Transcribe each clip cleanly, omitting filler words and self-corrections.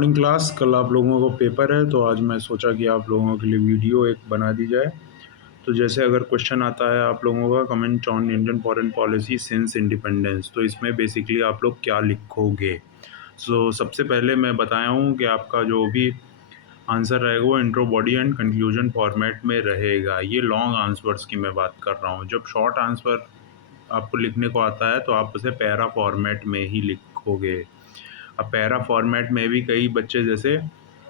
Morning class. कल आप लोगों को पेपर है तो आज मैं सोचा कि आप लोगों के लिए वीडियो एक बना दी जाए। तो जैसे अगर क्वेश्चन आता है आप लोगों का, comment on Indian foreign policy since independence, तो इसमें बेसिकली आप लोग क्या लिखोगे। सबसे पहले मैं बताया हूँ कि आपका जो भी आंसर रहेगा वो intro, body and conclusion format में रहेगा। ये लॉन्ग आंसर्स की मैं बात कर रहा हूँ। जब शॉर्ट आंसर आपको लिखने को आता है तो आप उसे पैरा फॉर्मेट में ही लिखोगे। अब पैरा फॉर्मेट में भी कई बच्चे जैसे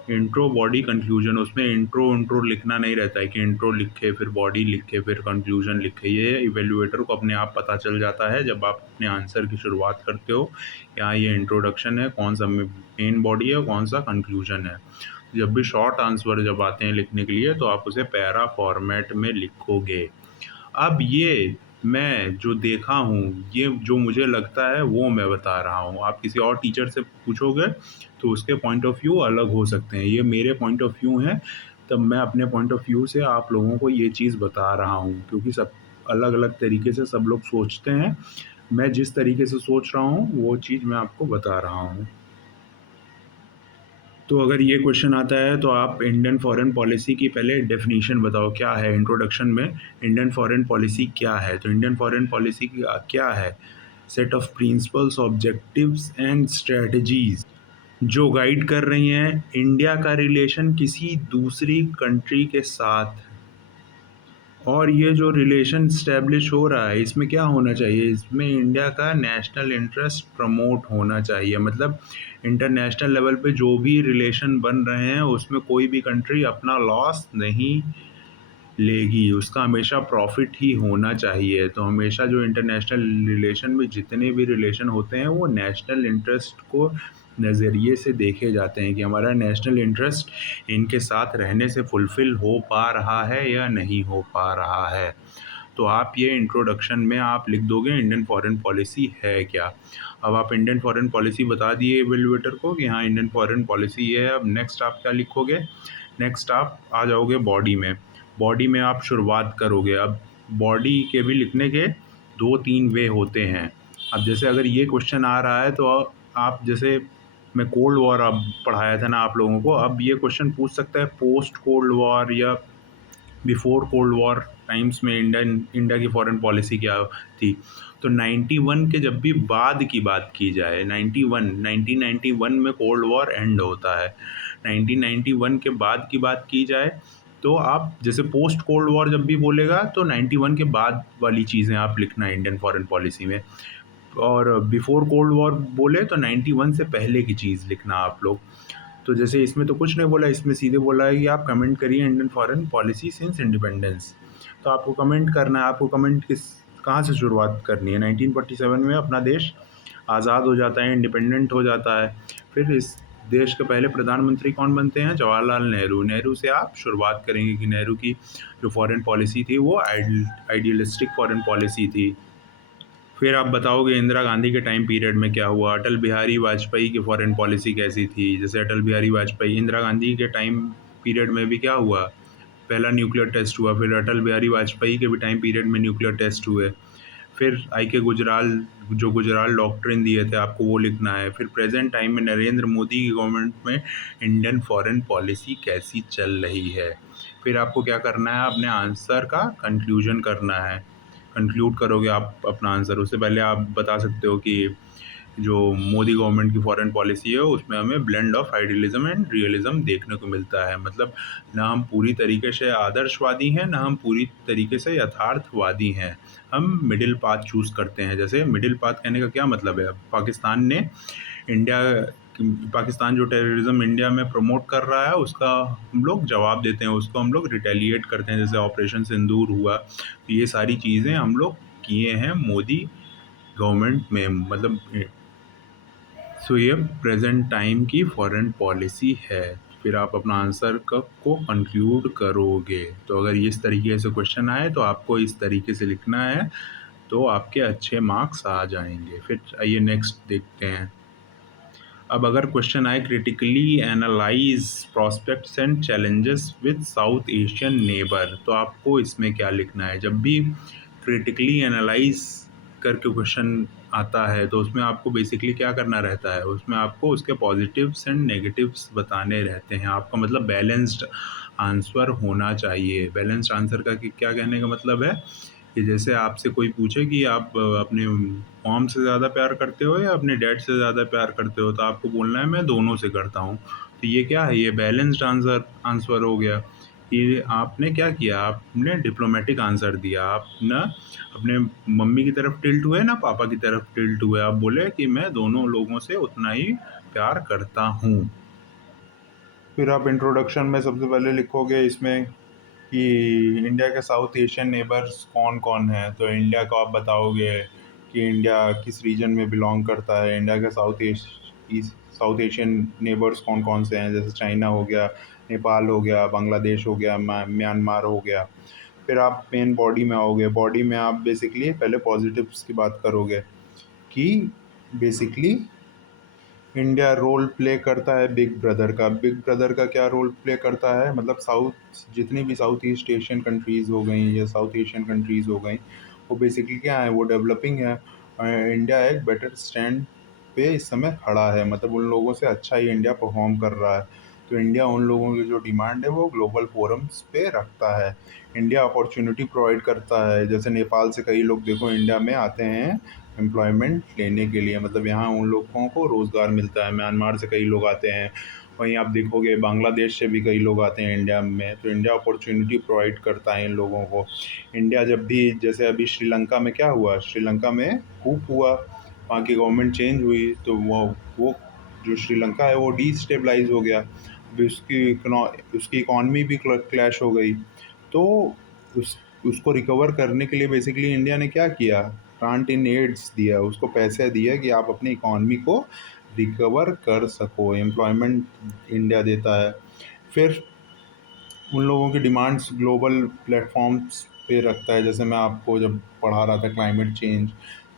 इंट्रो, बॉडी, कंक्लूजन, उसमें इंट्रो लिखना नहीं रहता है कि इंट्रो लिखे फिर बॉडी लिखे फिर कंक्लूजन लिखे। ये इवेल्युएटर को अपने आप पता चल जाता है जब आप अपने आंसर की शुरुआत करते हो। यहाँ ये इंट्रोडक्शन है, कौन सा मेन बॉडी है, कौन सा कंक्लूजन है। जब भी शॉर्ट आंसर जब आते हैं लिखने के लिए तो आप उसे पैरा फॉर्मेट में लिखोगे। अब ये मैं जो देखा हूँ, ये जो मुझे लगता है वो मैं बता रहा हूँ। आप किसी और टीचर से पूछोगे तो उसके पॉइंट ऑफ व्यू अलग हो सकते हैं, ये मेरे पॉइंट ऑफ व्यू हैं। तब मैं अपने पॉइंट ऑफ व्यू से आप लोगों को ये चीज़ बता रहा हूँ, क्योंकि सब अलग अलग तरीके से सब लोग सोचते हैं। मैं जिस तरीके से सोच रहा हूँ वो चीज़ मैं आपको बता रहा हूँ। तो अगर ये क्वेश्चन आता है तो आप इंडियन फॉरेन पॉलिसी की पहले डेफिनेशन बताओ क्या है। इंट्रोडक्शन में इंडियन फॉरेन पॉलिसी क्या है, तो इंडियन फॉरेन पॉलिसी क्या है? Set of principles, objectives and strategies जो गाइड कर रही हैं इंडिया का रिलेशन किसी दूसरी कंट्री के साथ। और ये जो रिलेशन स्टैब्लिश हो रहा है इसमें क्या होना चाहिए, इसमें इंडिया का नेशनल इंटरेस्ट प्रमोट होना चाहिए। मतलब इंटरनेशनल लेवल पे जो भी रिलेशन बन रहे हैं उसमें कोई भी कंट्री अपना लॉस नहीं लेगी, उसका हमेशा प्रॉफिट ही होना चाहिए। तो हमेशा जो इंटरनेशनल रिलेशन में जितने भी रिलेशन होते हैं वो नेशनल इंटरेस्ट को नज़रिए से देखे जाते हैं कि हमारा नेशनल इंटरेस्ट इनके साथ रहने से फुलफ़िल हो पा रहा है या नहीं हो पा रहा है। तो आप ये इंट्रोडक्शन में आप लिख दोगे इंडियन फॉरेन पॉलिसी है क्या। अब आप इंडियन फॉरेन पॉलिसी बता दिए एवेल्युएटर को कि हाँ इंडियन फॉरेन पॉलिसी ये है। अब नेक्स्ट आप क्या लिखोगे, नेक्स्ट आप आ जाओगे बॉडी में। बॉडी में आप शुरुआत करोगे। अब बॉडी के भी लिखने के 2-3 वे होते हैं। अब जैसे अगर ये क्वेश्चन आ रहा है तो आप जैसे मैं कोल्ड वॉर अब पढ़ाया था ना आप लोगों को, अब ये क्वेश्चन पूछ सकता है पोस्ट कोल्ड वॉर या बिफोर कोल्ड वॉर टाइम्स में इंडिया की फॉरेन पॉलिसी क्या थी। तो 91 के जब भी बाद की बात की जाए, 1991 में कोल्ड वॉर एंड होता है। 1991 के बाद की बात की जाए तो आप जैसे पोस्ट कोल्ड वॉर जब भी बोलेगा तो 91 के बाद वाली चीज़ें आप लिखना इंडियन फॉरेन पॉलिसी में। और बिफोर कोल्ड वॉर बोले तो 91 से पहले की चीज़ लिखना आप लोग। तो जैसे इसमें तो कुछ नहीं बोला, इसमें सीधे बोला है कि आप कमेंट करिए Indian foreign policy since independence. तो आपको कमेंट करना है, आपको कमेंट कहाँ से शुरुआत करनी है। 1947 में अपना देश आज़ाद हो जाता है, इंडिपेंडेंट हो जाता है। फिर इस देश के पहले प्रधानमंत्री कौन बनते हैं, जवाहरलाल नेहरू। नेहरू से आप शुरुआत करेंगे कि नेहरू की जो फॉरेन पॉलिसी थी वो आइडियलिस्टिक फॉरेन पॉलिसी थी। फिर आप बताओगे इंदिरा गांधी के टाइम पीरियड में क्या हुआ, अटल बिहारी वाजपेयी की फॉरेन पॉलिसी कैसी थी। जैसे अटल बिहारी वाजपेयी, इंदिरा गांधी के टाइम पीरियड में भी क्या हुआ, पहला न्यूक्लियर टेस्ट हुआ। फिर अटल बिहारी वाजपेयी के भी टाइम पीरियड में न्यूक्लियर टेस्ट हुए। फिर आई के गुजराल, जो गुजराल डॉक्ट्रिन दिए थे आपको वो लिखना है। फिर प्रेजेंट टाइम में नरेंद्र मोदी की गवर्नमेंट में इंडियन फॉरेन पॉलिसी कैसी चल रही है। फिर आपको क्या करना है, अपने आंसर का कंक्लूजन करना है। कंक्लूड करोगे आप अपना आंसर, उससे पहले आप बता सकते हो कि जो मोदी गवर्नमेंट की फॉरेन पॉलिसी है उसमें हमें blend of idealism and realism देखने को मिलता है। मतलब ना हम पूरी तरीके से आदर्शवादी हैं, ना हम पूरी तरीके से यथार्थवादी हैं, हम मिडिल पाथ चूज़ करते हैं। जैसे मिडिल पाथ कहने का क्या मतलब है, अब पाकिस्तान जो टेररिज्म इंडिया में प्रमोट कर रहा है उसका हम लोग जवाब देते हैं, उसको हम लोग रिटेलिएट करते हैं। जैसे ऑपरेशन सिंदूर हुआ, तो ये सारी चीज़ें हम लोग किए हैं मोदी गवर्नमेंट में। मतलब ये प्रेजेंट टाइम की फॉरेन पॉलिसी है। फिर आप अपना आंसर को कंक्लूड करोगे। तो अगर इस तरीके से क्वेश्चन आए तो आपको इस तरीके से लिखना है, तो आपके अच्छे मार्क्स आ जाएंगे। फिर आइए नेक्स्ट देखते हैं। अब अगर क्वेश्चन आए critically analyse prospects and challenges with south Asian neighbour, तो आपको इसमें क्या लिखना है। जब भी क्रिटिकली एनालाइज करके क्वेश्चन आता है तो उसमें आपको बेसिकली क्या करना रहता है, उसमें आपको उसके पॉजिटिव्स एंड नेगेटिव्स बताने रहते हैं। आपका मतलब बैलेंस्ड आंसर होना चाहिए। बैलेंस्ड आंसर का क्या कहने का मतलब है कि जैसे आपसे कोई पूछे कि आप अपने मॉम से ज़्यादा प्यार करते हो या अपने डैड से ज़्यादा प्यार करते हो, तो आपको बोलना है मैं दोनों से करता हूँ। तो ये क्या है, ये बैलेंस्ड आंसर आंसर हो गया कि आपने क्या किया, आपने डिप्लोमेटिक आंसर दिया। आप ना अपने मम्मी की तरफ टिल्ट हुए ना पापा की तरफ टिल्ट हुए, आप बोले कि मैं दोनों लोगों से उतना ही प्यार करता हूँ। फिर आप इंट्रोडक्शन में सबसे पहले लिखोगे इसमें कि इंडिया के साउथ एशियन नेबर्स कौन कौन हैं। तो इंडिया को आप बताओगे कि इंडिया किस रीजन में बिलोंग करता है। इंडिया के साउथ एशियन नेबर्स कौन कौन से हैं, जैसे चाइना हो गया, नेपाल हो गया, बांग्लादेश हो गया, म्यांमार हो गया। फिर आप मेन बॉडी में आओगे। बॉडी में आप बेसिकली पहले पॉजिटिव्स की बात करोगे कि बेसिकली इंडिया रोल प्ले करता है बिग ब्रदर का। बिग ब्रदर का क्या रोल प्ले करता है, मतलब साउथ जितनी भी साउथ ईस्ट एशियन कंट्रीज़ हो गई या साउथ एशियन कंट्रीज़ हो गई, वो बेसिकली क्या है, वो डेवलपिंग है। इंडिया एक बेटर स्टैंड पे इस समय खड़ा है, मतलब उन लोगों से अच्छा ही इंडिया परफॉर्म कर रहा है। तो इंडिया उन लोगों की जो डिमांड है वो ग्लोबल फोरम्स पे रखता है। इंडिया अपॉर्चुनिटी प्रोवाइड करता है, जैसे नेपाल से कई लोग देखो इंडिया में आते हैं एम्प्लॉयमेंट लेने के लिए, मतलब यहाँ उन लोगों को रोज़गार मिलता है। म्यांमार से कई लोग आते हैं, वहीं आप देखोगे बांग्लादेश से भी कई लोग आते हैं इंडिया में। तो इंडिया अपॉर्चुनिटी प्रोवाइड करता है इन लोगों को। इंडिया जब भी, जैसे अभी श्रीलंका में क्या हुआ, श्रीलंका में कूप हुआ, वहाँ की गवर्नमेंट चेंज हुई, तो वो जो श्रीलंका है वो डिस्टेबलाइज हो गया। अभी उसकी इकॉनमी भी क्लैश हो गई। तो उस उसको रिकवर करने के लिए बेसिकली इंडिया ने क्या किया, ग्रांट इन एड्स दिया, उसको पैसे दिए कि आप अपनी इकॉनमी को रिकवर कर सको। एम्प्लॉयमेंट इंडिया देता है। फिर उन लोगों की डिमांड्स ग्लोबल प्लेटफॉर्म्स पे रखता है। जैसे मैं आपको जब पढ़ा रहा था क्लाइमेट चेंज,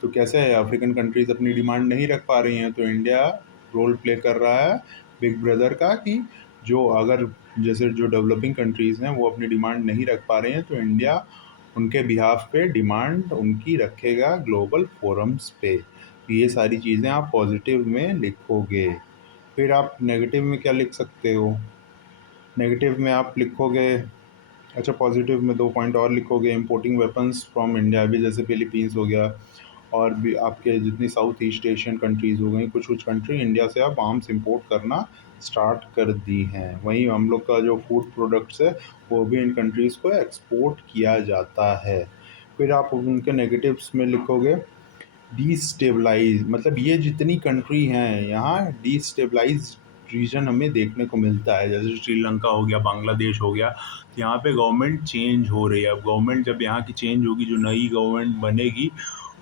तो कैसे है अफ्रीकन कंट्रीज़ अपनी डिमांड नहीं रख पा रही हैं, तो इंडिया रोल प्ले कर रहा है बिग ब्रदर का कि जो अगर जैसे जो डेवलपिंग कंट्रीज़ हैं वो अपनी डिमांड नहीं रख पा रहे हैं, तो इंडिया उनके बिहाफ पे डिमांड उनकी रखेगा ग्लोबल फोरम्स पे। तो ये सारी चीज़ें आप पॉजिटिव में लिखोगे। फिर आप नेगेटिव में क्या लिख सकते हो, नेगेटिव में आप लिखोगे, अच्छा पॉजिटिव में 2 पॉइंट और लिखोगे, इम्पोर्टिंग वेपन्स फ्रॉम इंडिया भी, जैसे फिलीपींस हो गया और भी आपके जितनी साउथ ईस्ट एशियन कंट्रीज़ हो गई, कुछ कुछ कंट्री इंडिया से अब आर्म्स इंपोर्ट करना स्टार्ट कर दी हैं। वहीं हम लोग का जो फूड प्रोडक्ट्स है वो भी इन कंट्रीज़ को एक्सपोर्ट किया जाता है। फिर आप उनके नेगेटिव्स में लिखोगे डिस्टेबलाइज, मतलब ये जितनी कंट्री हैं यहाँ डिस्टेबलाइज रीजन हमें देखने को मिलता है। जैसे श्रीलंका हो गया, बांग्लादेश हो गया, तो यहाँ पे गवर्नमेंट चेंज हो रही है। अब गवर्नमेंट जब यहाँ की चेंज होगी, जो नई गवर्नमेंट बनेगी,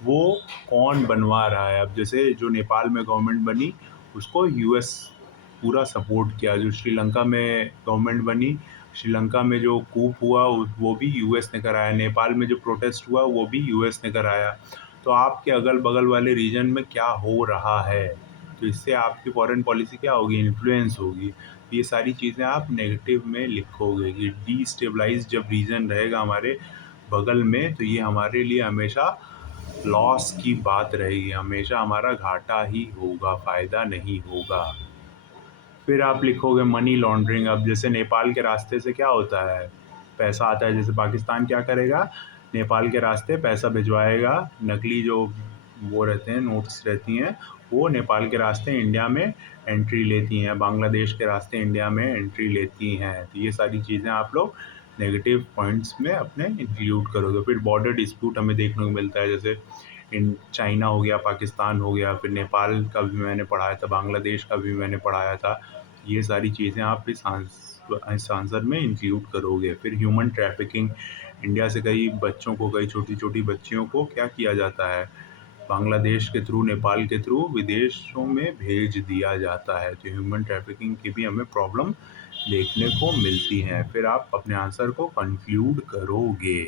वो कौन बनवा रहा है। अब जैसे जो नेपाल में गवर्नमेंट बनी उसको यूएस पूरा सपोर्ट किया। जो श्रीलंका में गवर्नमेंट बनी, श्रीलंका में जो कूप हुआ वो भी यूएस ने कराया। नेपाल में जो प्रोटेस्ट हुआ वो भी यूएस ने कराया। तो आपके अगल बगल वाले रीजन में क्या हो रहा है, तो इससे आपकी फॉरेन पॉलिसी क्या होगी, इन्फ्लुएंस होगी। ये सारी चीज़ें आप नेगेटिव में लिखोगे कि डिस्टेबलाइज जब रीजन रहेगा हमारे बगल में, तो ये हमारे लिए हमेशा लॉस की बात रहेगी, हमेशा हमारा घाटा ही होगा, फ़ायदा नहीं होगा। फिर आप लिखोगे मनी लॉन्ड्रिंग। अब जैसे नेपाल के रास्ते से क्या होता है, पैसा आता है, जैसे पाकिस्तान क्या करेगा, नेपाल के रास्ते पैसा भिजवाएगा, नकली जो वो रहते हैं, नोट्स रहती हैं, वो नेपाल के रास्ते इंडिया में एंट्री लेती हैं, बांग्लादेश के रास्ते इंडिया में एंट्री लेती हैं। तो ये सारी चीज़ें आप लोग नेगेटिव पॉइंट्स में अपने इंक्लूड करोगे। फिर बॉर्डर डिस्प्यूट हमें देखने को मिलता है, जैसे इन चाइना हो गया, पाकिस्तान हो गया, फिर नेपाल का भी मैंने पढ़ाया था, बांग्लादेश का भी मैंने पढ़ाया था। ये सारी चीज़ें आप इस आंसर में इंक्लूड करोगे। फिर ह्यूमन ट्रैफिकिंग, इंडिया से कई बच्चों को, कई छोटी छोटी बच्चियों को क्या किया जाता है, बांग्लादेश के थ्रू, नेपाल के थ्रू विदेशों में भेज दिया जाता है। तो ह्यूमन ट्रैफिकिंग की भी हमें प्रॉब्लम देखने को मिलती हैं। फिर आप अपने आंसर को कंक्लूड करोगे।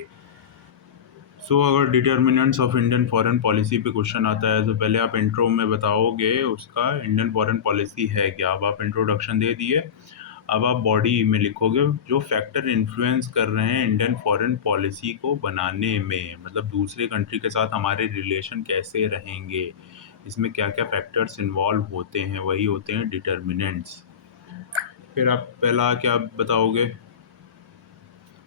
अगर determinants of Indian foreign policy पे क्वेश्चन आता है, तो पहले आप इंट्रो में बताओगे उसका इंडियन फॉरेन पॉलिसी है क्या। अब आप इंट्रोडक्शन दे दिए, अब आप बॉडी में लिखोगे जो फैक्टर इन्फ्लुएंस कर रहे हैं इंडियन फॉरेन पॉलिसी को बनाने में, मतलब दूसरे कंट्री के साथ हमारे रिलेशन कैसे रहेंगे, इसमें क्या क्या फैक्टर्स इन्वॉल्व होते हैं, वही होते हैं डिटर्मिनेंट्स। फिर आप पहला क्या बताओगे?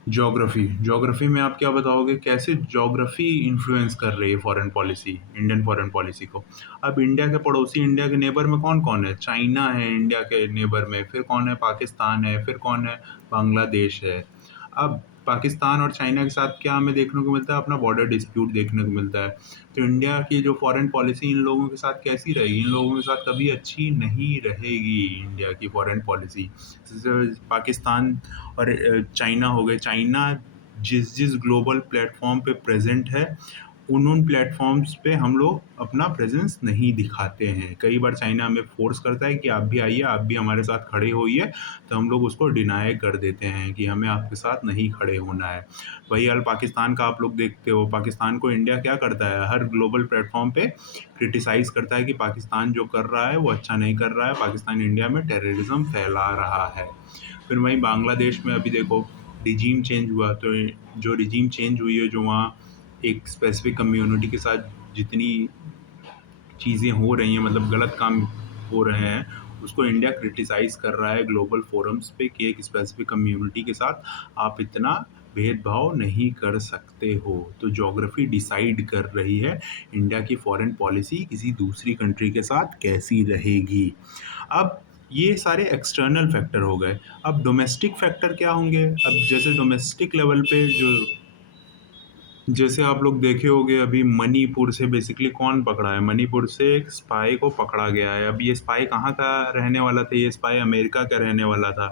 ज्योग्राफी। ज्योग्राफी में आप क्या बताओगे, कैसे ज्योग्राफी इन्फ्लुएंस कर रही है foreign policy, Indian foreign policy को? अब इंडिया के पड़ोसी, इंडिया के नेबर में कौन कौन है? चाइना है इंडिया के नेबर में, फिर कौन है? पाकिस्तान है, फिर कौन है? बांग्लादेश है। अब पाकिस्तान और चाइना के साथ क्या हमें देखने को मिलता है? अपना बॉर्डर डिस्प्यूट देखने को मिलता है। तो इंडिया की जो फॉरेन पॉलिसी इन लोगों के साथ कैसी रहेगी? इन लोगों के साथ कभी अच्छी नहीं रहेगी इंडिया की फॉरेन पॉलिसी। जैसे पाकिस्तान और चाइना हो गए। चाइना जिस जिस ग्लोबल प्लेटफॉर्म पे प्रेजेंट है, उन प्लेटफॉर्म्स पे हम लोग अपना प्रेजेंस नहीं दिखाते हैं। कई बार चाइना हमें फोर्स करता है कि आप भी आइए, आप भी हमारे साथ खड़े होइए, तो हम लोग उसको डिनाई कर देते हैं कि हमें आपके साथ नहीं खड़े होना है। वही हाल पाकिस्तान का आप लोग देखते हो। पाकिस्तान को इंडिया क्या करता है? हर ग्लोबल प्लेटफॉर्म पे क्रिटिसाइज़ करता है कि पाकिस्तान जो कर रहा है वो अच्छा नहीं कर रहा है, पाकिस्तान इंडिया में टेररिज्म फैला रहा है। फिर वहीं बांग्लादेश में अभी देखो रिजीम चेंज हुआ, तो जो रिजीम चेंज हुई है, जो वहाँ एक स्पेसिफिक कम्युनिटी के साथ जितनी चीज़ें हो रही हैं, मतलब गलत काम हो रहे हैं, उसको इंडिया क्रिटिसाइज़ कर रहा है ग्लोबल फोरम्स पे कि एक स्पेसिफिक कम्युनिटी के साथ आप इतना भेदभाव नहीं कर सकते हो। तो ज्योग्राफी डिसाइड कर रही है इंडिया की फॉरेन पॉलिसी किसी दूसरी कंट्री के साथ कैसी रहेगी। अब ये सारे एक्सटर्नल फैक्टर हो गए। अब डोमेस्टिक फैक्टर क्या होंगे? अब जैसे डोमेस्टिक लेवल पे जो, जैसे आप लोग देखे होंगे अभी मणिपुर से बेसिकली कौन पकड़ा है? मणिपुर से एक स्पाई को पकड़ा गया है। अब ये स्पाई कहाँ का रहने वाला था? ये स्पाई अमेरिका का रहने वाला था।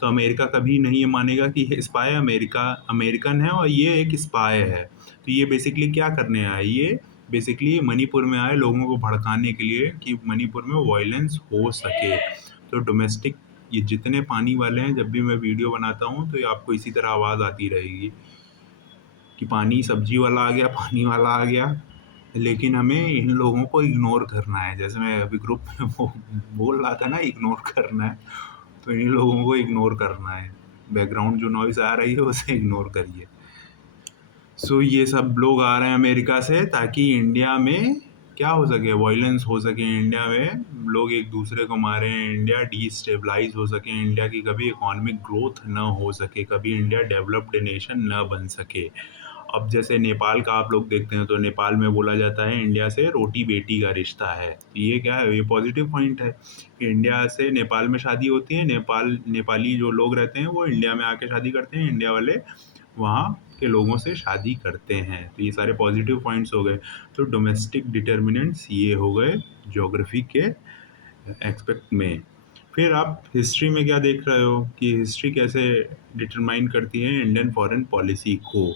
तो अमेरिका कभी नहीं ये मानेगा कि ये स्पाई अमेरिकन है और ये एक स्पाई है। तो ये बेसिकली क्या करने आया? ये बेसिकली मणिपुर में आए लोगों को भड़काने के लिए कि मणिपुर में वायलेंस हो सके। तो डोमेस्टिक, ये जितने पानी वाले हैं, जब भी मैं वीडियो बनाता हूँ तो ये आपको इसी तरह आवाज़ आती रहेगी कि पानी सब्जी वाला आ गया, पानी वाला आ गया। लेकिन हमें इन लोगों को इग्नोर करना है। जैसे मैं अभी ग्रुप में वो बोल रहा था ना, इग्नोर करना है, तो इन लोगों को इग्नोर करना है। बैकग्राउंड जो नॉइज़ आ रही है उसे इग्नोर करिए। सो ये सब लोग आ रहे हैं अमेरिका से ताकि इंडिया में क्या हो सके? वायलेंस हो सके इंडिया में, लोग एक दूसरे को मारें, इंडिया डिस्टेबलाइज हो सके, इंडिया की कभी इकोनॉमिक ग्रोथ ना हो सके, कभी इंडिया डेवलप्ड नेशन ना बन सके। अब जैसे नेपाल का आप लोग देखते हैं, तो नेपाल में बोला जाता है इंडिया से रोटी बेटी का रिश्ता है। ये क्या है? ये पॉजिटिव पॉइंट है कि इंडिया से नेपाल में शादी होती है, नेपाली जो लोग रहते हैं वो इंडिया में आके शादी करते हैं, इंडिया वाले वहाँ के लोगों से शादी करते हैं। तो ये सारे पॉजिटिव पॉइंट्स हो गए। तो डोमेस्टिक डिटर्मिनेंट्स ये हो गए ज्योग्राफी के एक्सपेक्ट में। फिर आप हिस्ट्री में क्या देख रहे हो कि हिस्ट्री कैसे डिटरमाइन करती है इंडियन फॉरेन पॉलिसी को?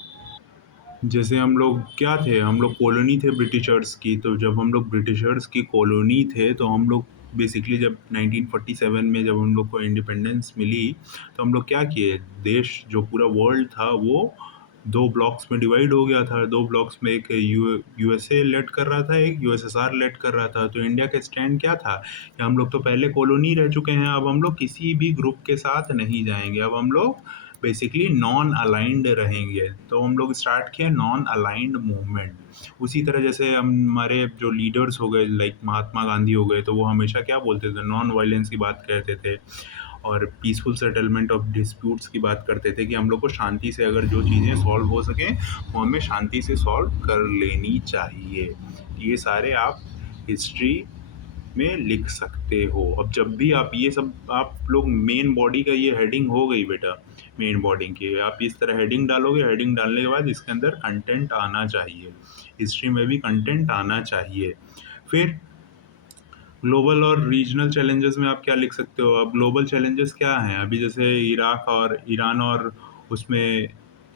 जैसे हम लोग क्या थे? हम लोग कॉलोनी थे ब्रिटिशर्स की। तो जब हम लोग ब्रिटिशर्स की कॉलोनी थे, तो हम लोग बेसिकली जब 1947 में जब हम लोग को इंडिपेंडेंस मिली, तो हम लोग क्या किए? देश जो पूरा वर्ल्ड था वो 2 ब्लॉक्स में डिवाइड हो गया था। 2 ब्लॉक्स में एक यूएसए लेड कर रहा था, एक यूएसएसआर लेड कर रहा था। तो इंडिया का स्टैंड क्या था कि हम लोग तो पहले कॉलोनी रह चुके हैं, अब हम लोग किसी भी ग्रुप के साथ नहीं जाएँगे। अब हम लोग बेसिकली नॉन अलाइंड रहेंगे। तो हम लोग स्टार्ट किए नॉन अलाइंड मूवमेंट। उसी तरह जैसे हमारे जो लीडर्स हो गए, लाइक महात्मा गांधी हो गए, तो वो हमेशा क्या बोलते थे? नॉन वायलेंस की बात कहते थे और पीसफुल सेटलमेंट ऑफ डिस्प्यूट्स की बात करते थे कि हम लोग को शांति से अगर जो चीज़ें सॉल्व हो सकें वो हमें शांति से सॉल्व कर लेनी चाहिए। ये सारे आप हिस्ट्री में लिख सकते हो। अब जब भी आप ये सब, आप लोग मेन बॉडी का ये हेडिंग हो गई बेटा, मेन बॉडी की आप इस तरह हेडिंग डालोगे। हेडिंग डालने के बाद इसके अंदर कंटेंट आना चाहिए, हिस्ट्री में भी कंटेंट आना चाहिए। फिर ग्लोबल और रीजनल चैलेंजेस में आप क्या लिख सकते हो? अब ग्लोबल चैलेंजेस क्या हैं? अभी जैसे इराक और ईरान और उसमें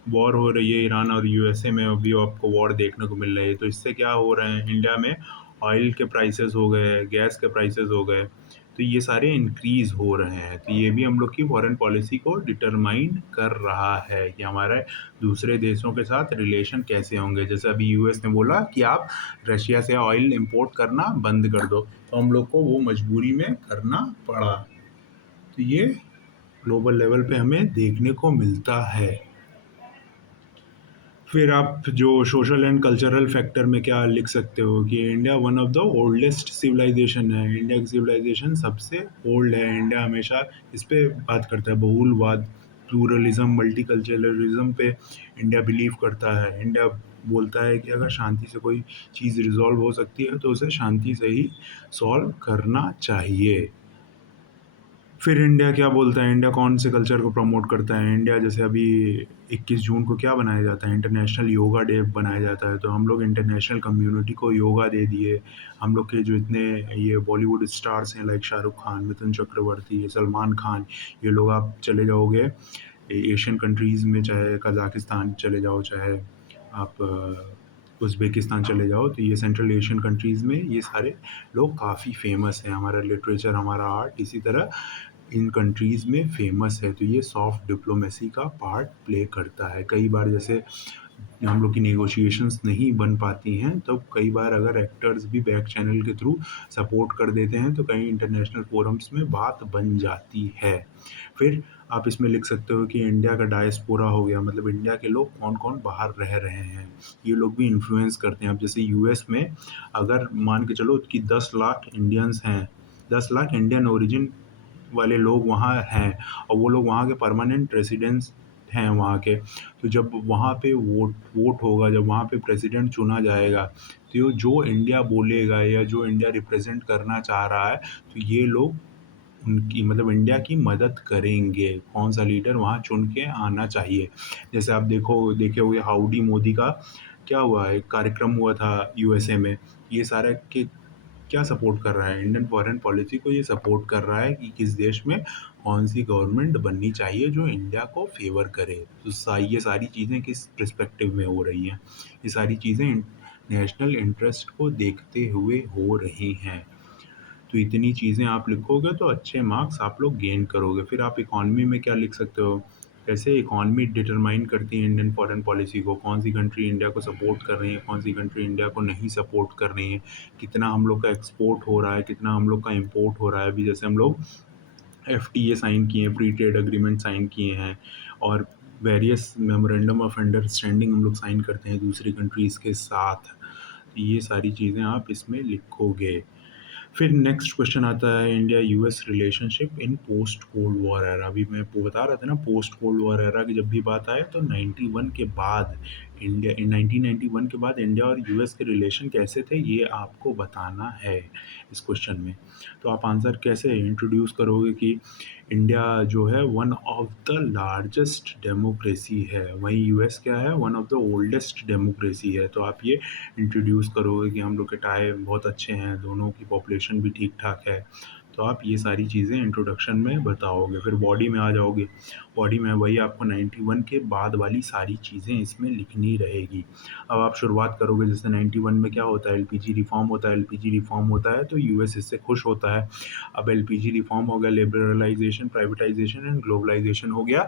वॉर हो रही है, ईरान और यूएसए में अभी आपको वॉर देखने को मिल रही है। तो इससे क्या हो रहे हैं? इंडिया में ऑयल के प्राइसेस हो गए, गैस के प्राइसेस हो गए, तो ये सारे इंक्रीज़ हो रहे हैं। तो ये भी हम लोग की फॉरेन पॉलिसी को डिटरमाइन कर रहा है कि हमारे दूसरे देशों के साथ रिलेशन कैसे होंगे। जैसे अभी यूएस ने बोला कि आप रशिया से ऑयल इंपोर्ट करना बंद कर दो, तो हम लोग को वो मजबूरी में करना पड़ा। तो ये ग्लोबल लेवल पे हमें देखने को मिलता है। फिर आप जो सोशल एंड कल्चरल फैक्टर में क्या लिख सकते हो कि India one of the oldest civilization है। इंडिया की सिविलाइजेशन सबसे ओल्ड है। इंडिया हमेशा इस पे बात करता है, बहुलवाद, प्लूरलिज्म, मल्टीकल्चरलिज्म पे इंडिया बिलीव करता है। इंडिया बोलता है कि अगर शांति से कोई चीज़ रिजॉल्व हो सकती है तो उसे शांति से ही सॉल्व करना चाहिए। फिर इंडिया क्या बोलता है, इंडिया कौन से कल्चर को प्रमोट करता है। इंडिया जैसे अभी 21 जून को क्या बनाया जाता है, इंटरनेशनल योगा डे बनाया जाता है। तो हम लोग इंटरनेशनल कम्युनिटी को योगा दे दिए। हम लोग के जो इतने ये बॉलीवुड स्टार्स हैं लाइक शाहरुख खान, मिथुन चक्रवर्ती, सलमान खान, ये लोग आप चले जाओगे एशियन कंट्रीज़ में, चाहे कजाकिस्तान चले जाओ, चाहे आप उज़्बेकिस्तान चले जाओ, तो ये सेंट्रल एशियन कंट्रीज़ में ये सारे लोग काफ़ी फेमस हैं। हमारा लिटरेचर, हमारा आर्ट इसी तरह इन कंट्रीज़ में फेमस है। तो ये सॉफ्ट डिप्लोमेसी का पार्ट प्ले करता है। कई बार जैसे हम लोग की नेगोशिएशंस नहीं बन पाती हैं, तो कई बार अगर एक्टर्स भी बैक चैनल के थ्रू सपोर्ट कर देते हैं तो कई इंटरनेशनल फोरम्स में बात बन जाती है। फिर आप इसमें लिख सकते हो कि इंडिया का डायस्पोरा हो गया, मतलब इंडिया के लोग कौन-कौन बाहर रह रहे हैं। ये लोग भी इन्फ्लुएंस करते हैं। अब जैसे यूएस में अगर मान के चलो कि 10 लाख इंडियंस हैं, 10 लाख इंडियन ओरिजिन वाले लोग वहाँ हैं और वो लोग वहाँ के परमानेंट रेसिडेंट्स हैं वहाँ के। तो जब वहाँ पे वोट वोट होगा, जब वहाँ पे प्रेसिडेंट चुना जाएगा, तो ये जो इंडिया बोलेगा या जो इंडिया रिप्रेजेंट करना चाह रहा है, तो ये लोग उनकी मतलब इंडिया की मदद करेंगे। कौन-सा लीडर वहाँ चुन के आना चाहिए। जैसे आप देखे होंगे हाउडी मोदी का क्या हुआ, एक कार्यक्रम हुआ था यूएसए में। ये सारा के क्या सपोर्ट कर रहा है, इंडियन फॉरेन पॉलिसी को ये सपोर्ट कर रहा है कि किस देश में कौन-सी गवर्नमेंट बननी चाहिए जो इंडिया को फ़ेवर करे। तो ये सारी चीज़ें किस पर्सपेक्टिव में हो रही हैं? ये सारी चीज़ें नेशनल इंटरेस्ट को देखते हुए हो रही हैं। तो इतनी चीज़ें आप लिखोगे तो अच्छे मार्क्स आप लोग गेन करोगे। फिर आप इकॉनमी में क्या लिख सकते हो, कैसे इकॉनमी डिटरमाइन करती है इंडियन फॉरेन पॉलिसी को, कौन-सी कंट्री इंडिया को सपोर्ट कर रही है, कौन-सी कंट्री इंडिया को नहीं सपोर्ट कर रही है, कितना हम लोग का एक्सपोर्ट हो रहा है, कितना हम लोग का इम्पोर्ट हो रहा है। अभी जैसे हम लोग एफटीए साइन किए हैं, फ्री ट्रेड एग्रीमेंट साइन किए हैं और वेरियस मेमोरेंडम ऑफ अंडरस्टैंडिंग हम लोग साइन करते हैं दूसरी कंट्रीज़ के साथ। तो ये सारी चीज़ें आप इसमें लिखोगे। फिर नेक्स्ट क्वेश्चन आता है India US relationship in post cold war era. अभी मैं बता रहा था ना, पोस्ट कोल्ड वॉर एरा की जब भी बात आए तो 91 के बाद इंडिया, इन 1991 के बाद इंडिया और यूएस के रिलेशन कैसे थे ये आपको बताना है इस क्वेश्चन में। तो आप आंसर कैसे इंट्रोड्यूस करोगे कि इंडिया जो है one of the largest democracy है, वहीं यूएस क्या है, one of the oldest democracy है। तो आप ये इंट्रोड्यूस करोगे कि हम लोग के टाई बहुत अच्छे हैं, दोनों की पॉपुलेशन भी ठीक-ठाक है। तो आप ये सारी चीज़ें इंट्रोडक्शन में बताओगे। फिर बॉडी में आ जाओगे। बॉडी में वही आपको 91 के बाद वाली सारी चीज़ें इसमें लिखनी रहेगी। अब आप शुरुआत करोगे जैसे 91 में क्या होता है, एलपीजी रिफॉर्म होता है। एलपीजी रिफॉर्म होता है तो यूएस इससे खुश होता है। अब एलपीजी रिफॉर्म हो गया, लिबरलाइज़ेशन, प्राइवेटाइज़ेशन एंड ग्लोबलाइज़ेशन हो गया।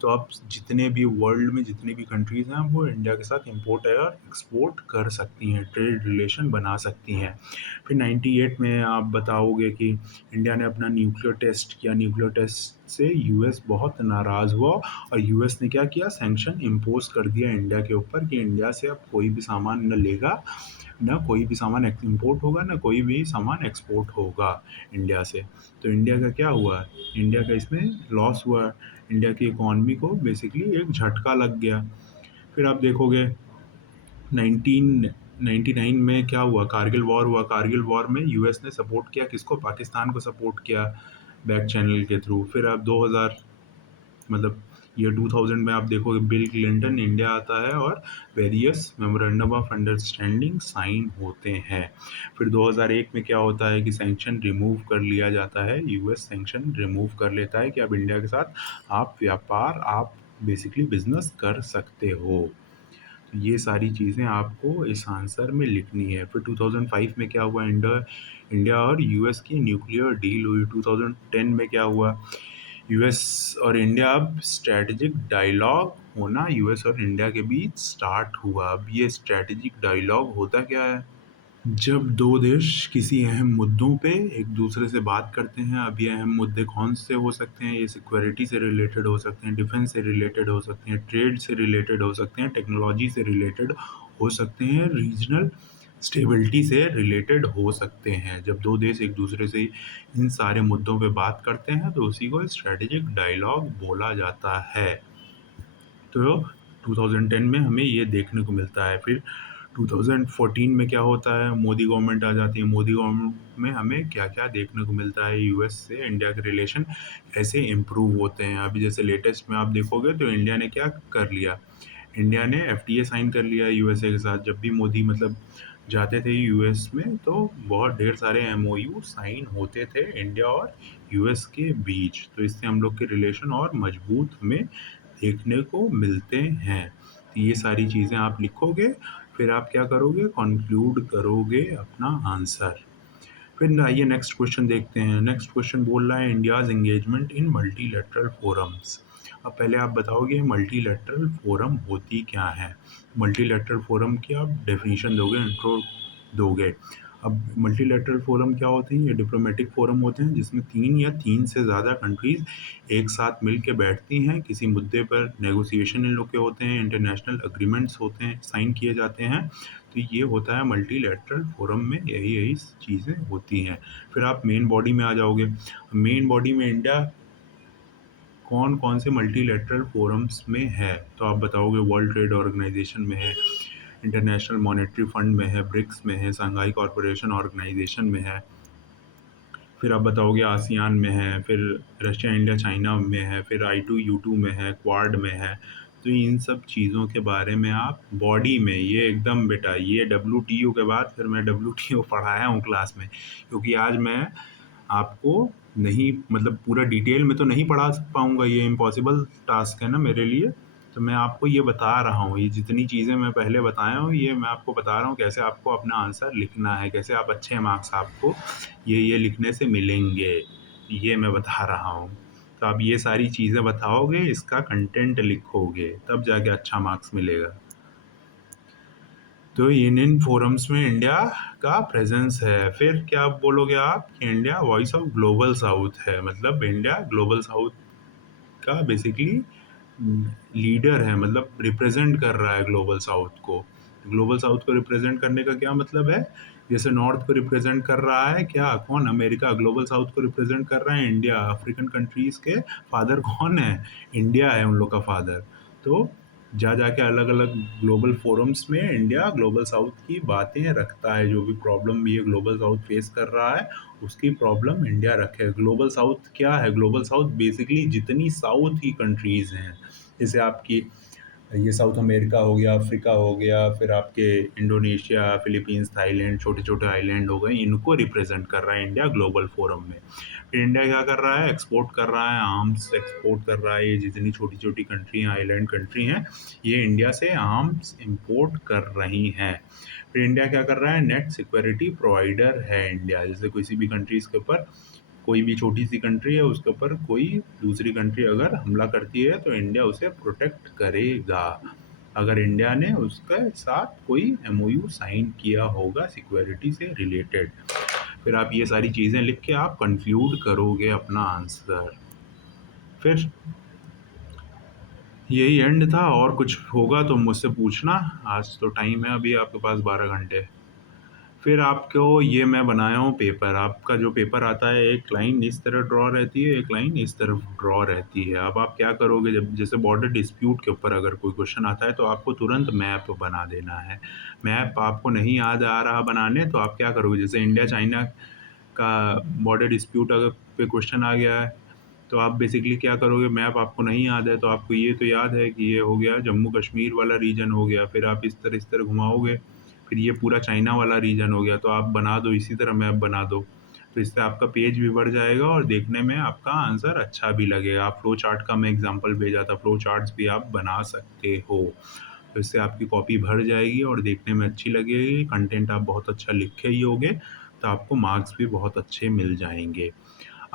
तो अब जितने भी वर्ल्ड में जितनी भी कंट्रीज़ हैं वो इंडिया के साथ इम्पोर्ट और एक्सपोर्ट कर सकती हैं, ट्रेड रिलेशन बना सकती हैं। फिर 98 में आप बताओगे कि इंडिया ने अपना न्यूक्लियर टेस्ट किया। न्यूक्लियर टेस्ट से यूएस बहुत नाराज़ हुआ और यूएस ने क्या किया, सैंक्शन इम्पोज़ कर दिया इंडिया के ऊपर कि इंडिया से अब कोई भी सामान न लेगा, ना कोई भी सामान इम्पोर्ट होगा, ना कोई भी सामान एक्सपोर्ट होगा इंडिया से। तो इंडिया का क्या हुआ, इंडिया का इसमें लॉस हुआ। इंडिया की इकॉनमी को बेसिकली एक झटका लग गया। फिर आप देखोगे 1999 में क्या हुआ, कारगिल वॉर हुआ। कारगिल वॉर में यूएस ने सपोर्ट किया किसको, पाकिस्तान को सपोर्ट किया बैक चैनल के थ्रू। फिर आप 2000 मतलब ईयर 2000 में आप देखोगे बिल क्लिंटन इंडिया आता है और various memorandum of understanding sign होते हैं। फिर 2001 में क्या होता है कि सैंक्शन रिमूव कर लिया जाता है, यूएस सैंक्शन रिमूव कर लेता है कि अब इंडिया के साथ आप व्यापार, आप बेसिकली बिजनेस कर सकते हो। तो ये सारी चीज़ें आपको इस आंसर में लिखनी है। फिर 2005 में क्या हुआ, इंडिया इंडिया और यूएस की न्यूक्लियर डील हुई। 2010 में क्या हुआ, यूएस और इंडिया, अब स्ट्रैटेजिक डायलॉग होना यूएस और इंडिया के बीच स्टार्ट हुआ। अब ये स्ट्रैटेजिक डायलॉग होता क्या है, जब दो देश किसी अहम मुद्दों पे एक दूसरे से बात करते हैं, अब ये अहम मुद्दे कौन से हो सकते हैं? ये सिक्योरिटी से रिलेटेड हो सकते हैं, डिफेंस से रिलेटेड हो सकते हैं, ट्रेड से रिलेटेड हो सकते हैं, टेक्नोलॉजी से रिलेटेड हो सकते हैं, रीजनल स्टेबिलिटी से रिलेटेड हो सकते हैं। जब दो देश एक दूसरे से इन सारे मुद्दों पे बात करते हैं तो उसी को स्ट्रेटेजिक डायलॉग बोला जाता है। तो 2010 में हमें ये देखने को मिलता है। फिर 2014 में क्या होता है, मोदी गवर्नमेंट आ जाती है। मोदी गवर्नमेंट में हमें क्या-क्या देखने को मिलता है, यूएस से इंडिया के रिलेशन कैसे इम्प्रूव होते हैं। अभी जैसे लेटेस्ट में आप देखोगे तो इंडिया ने क्या कर लिया, इंडिया ने एफटीए साइन कर लिया है यूएसए के साथ। जब भी मोदी मतलब जाते थे यूएस में तो बहुत ढेर सारे एमओयू साइन होते थे इंडिया और यूएस के बीच। तो इससे हम लोग के रिलेशन और मजबूत हमें देखने को मिलते हैं। तो ये सारी चीज़ें आप लिखोगे, फिर आप क्या करोगे, कंक्लूड करोगे अपना आंसर। फिर आइए नेक्स्ट क्वेश्चन देखते हैं। नेक्स्ट क्वेश्चन बोल रहा है इंडियाज़ एंगेजमेंट इन मल्टीलैटरल फोरम्स। अब पहले आप बताओगे मल्टीलैटरल फोरम होती क्या है? मल्टीलैटरल फोरम की आप डेफिनेशन दोगे, इंट्रो दोगे। अब मल्टीलैटरल फोरम क्या होते हैं? ये डिप्लोमेटिक फोरम होते हैं जिसमें 3 या 3 से ज़्यादा कंट्रीज़ एक साथ मिल के बैठती हैं, किसी मुद्दे पर नेगोशिएशन इन लोग के होते हैं, इंटरनेशनल एग्रीमेंट्स होते हैं, साइन किए जाते हैं। तो ये होता है मल्टीलैटरल फोरम में यही यही चीज़ें होती हैं। फिर आप मेन बॉडी में आ जाओगे। मेन बॉडी में इंडिया कौन कौन से मल्टीलैटरल फोरम्स में है, तो आप बताओगे वर्ल्ड ट्रेड ऑर्गेनाइजेशन में है, इंटरनेशनल मॉनेटरी फंड में है, ब्रिक्स में है, शंघाई कॉरपोरेशन ऑर्गेनाइजेशन में है। फिर आप बताओगे आसियान में है, फिर रशिया इंडिया चाइना में है, फिर I2U2 में है, क्वाड में है। तो इन सब चीज़ों के बारे में आप बॉडी में ये एकदम बेटा, ये WTO के बाद फिर मैं WTO पढ़ाया हूँ क्लास में, क्योंकि आज मैं आपको नहीं मतलब पूरा डिटेल में तो नहीं पढ़ा पाऊँगा, ये इम्पॉसिबल टास्क है ना मेरे लिए। तो मैं आपको ये बता रहा हूँ, ये जितनी चीज़ें मैं पहले बताया हूँ ये मैं आपको बता रहा हूँ कैसे आपको अपना आंसर लिखना है, कैसे आप अच्छे मार्क्स आपको ये लिखने से मिलेंगे, ये मैं बता रहा हूँ। तो आप ये सारी चीज़ें बताओगे, इसका कंटेंट लिखोगे, तब जाके अच्छा मार्क्स मिलेगा। तो इन फोरम्स में इंडिया का प्रेजेंस है। फिर क्या बोलोगे आप कि India voice of global south है, मतलब इंडिया ग्लोबल साउथ का बेसिकली लीडर है, मतलब रिप्रेजेंट कर रहा है ग्लोबल साउथ को। ग्लोबल साउथ को रिप्रेजेंट करने का क्या मतलब है, जैसे नॉर्थ को रिप्रेजेंट कर रहा है क्या, कौन, अमेरिका, ग्लोबल साउथ को रिप्रेजेंट कर रहा है इंडिया। अफ्रीकन कंट्रीज के फादर कौन है, इंडिया है उन लोग का फादर। तो जा जाके अलग अलग ग्लोबल फोरम्स में इंडिया ग्लोबल साउथ की बातें रखता है, जो भी प्रॉब्लम ये ग्लोबल साउथ फेस कर रहा है उसकी प्रॉब्लम इंडिया रखे। ग्लोबल साउथ क्या है, ग्लोबल साउथ बेसिकली जितनी साउथ की कंट्रीज़ हैं, जैसे आपकी ये साउथ अमेरिका हो गया, अफ्रीका हो गया, फिर आपके इंडोनेशिया, फिलीपींस, थाईलैंड, छोटे छोटे आइलैंड हो गए, इनको रिप्रेजेंट कर रहा है इंडिया ग्लोबल फोरम में। फिर इंडिया क्या कर रहा है, एक्सपोर्ट कर रहा है, आर्म्स एक्सपोर्ट कर रहा है। ये जितनी छोटी छोटी कंट्री हैं, आइलैंड कंट्री हैं, ये इंडिया से आर्म्स इम्पोर्ट कर रही हैं। फिर इंडिया क्या कर रहा है, नेट सिक्योरिटी प्रोवाइडर है इंडिया। जैसे किसी भी कंट्रीज़ के ऊपर, कोई भी छोटी सी कंट्री है उसके ऊपर कोई दूसरी कंट्री अगर हमला करती है तो इंडिया उसे प्रोटेक्ट करेगा, अगर इंडिया ने उसके साथ कोई एमओयू साइन किया होगा सिक्योरिटी से रिलेटेड। फिर आप ये सारी चीज़ें लिख के आप कंक्लूड करोगे अपना आंसर। फिर यही एंड था, और कुछ होगा तो मुझसे पूछना। आज तो टाइम है अभी आपके पास 12 घंटे। फिर आपको ये मैं बनाया हूँ पेपर, आपका जो पेपर आता है एक लाइन इस तरह ड्रॉ रहती है, एक लाइन इस तरफ ड्रॉ रहती है। अब आप क्या करोगे, जब जैसे बॉर्डर डिस्प्यूट के ऊपर अगर कोई क्वेश्चन आता है तो आपको तुरंत मैप बना देना है। मैप आपको नहीं याद आ रहा बनाने तो आप क्या करोगे, जैसे इंडिया चाइना का बॉर्डर डिस्प्यूट अगर पे क्वेश्चन आ गया है तो आप बेसिकली क्या करोगे, मैप आपको नहीं याद है तो आपको ये तो याद है कि ये हो गया जम्मू कश्मीर वाला रीजन हो गया, फिर आप इस तरह घुमाओगे, फिर ये पूरा चाइना वाला रीजन हो गया, तो आप बना दो इसी तरह मैप बना दो। तो इससे आपका पेज भी बढ़ जाएगा और देखने में आपका आंसर अच्छा भी लगेगा। आप फ्लो चार्ट का मैं एग्जांपल भेजा था, फ्लो चार्ट्स भी आप बना सकते हो। तो इससे आपकी कॉपी भर जाएगी और देखने में अच्छी लगेगी, कंटेंट आप बहुत अच्छा लिखे ही होगे, तो आपको मार्क्स भी बहुत अच्छे मिल जाएंगे।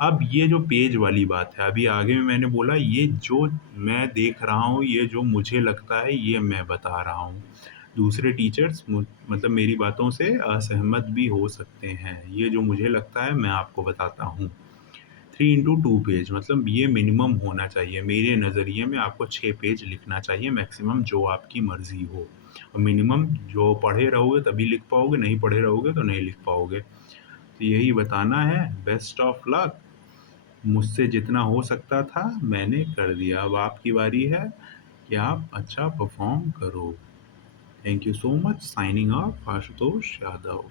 अब ये जो पेज वाली बात है, अभी आगे में मैंने बोला ये जो मैं देख रहा हूँ, ये जो मुझे लगता है ये मैं बता रहा हूँ। दूसरे टीचर्स मतलब मेरी बातों से असहमत भी हो सकते हैं। ये जो मुझे लगता है मैं आपको बताता हूँ। 3 इंटू 2 पेज मतलब ये मिनिमम होना चाहिए। मेरे नज़रिए में आपको 6 पेज लिखना चाहिए मैक्सिमम, जो आपकी मर्ज़ी हो। और मिनिमम जो पढ़े रहोगे तभी लिख पाओगे, नहीं पढ़े रहोगे तो नहीं लिख पाओगे। तो यही बताना है। Best of luck. मुझसे जितना हो सकता था मैंने कर दिया। अब आपकी बारी है कि आप अच्छा परफ़ॉर्म करो। Thank you so much. Signing off, Ashutosh Yadav.